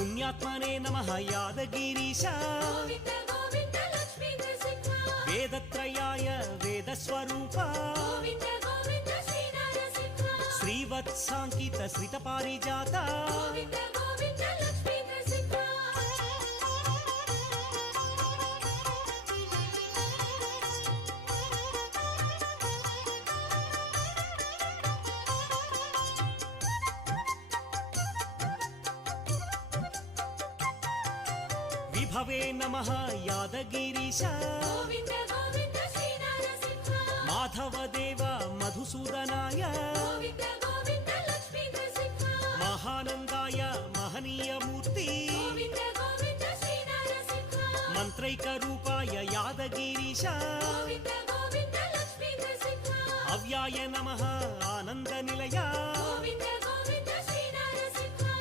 पुण्यात्मने नमः यादगिरीश गोविन्द गोविन्द लक्ष्मी नृसिंह वेदत्रयाय वेदस्वरूप गोविन्द गोविन्द श्री नरसिंह श्रीवत्साङ्कित श्रितपारिजात गोविन्द गोविन्द लक्ष्मी नृसिंह विभवे नमः यादगिरीश गोविन्द गोविन्द श्री नरसिंह माधवदेव मधुसूदनाय गोविन्द गोविन्द लक्ष्मी नृसिंह महानन्दाय महनीयमूर्ति गोविन्द गोविन्द श्री नरसिंह मन्त्रैकरूपाय यादगिरीश गोविन्द गोविन्द लक्ष्मी नृसिंह अव्याय नमः आनन्दनिलय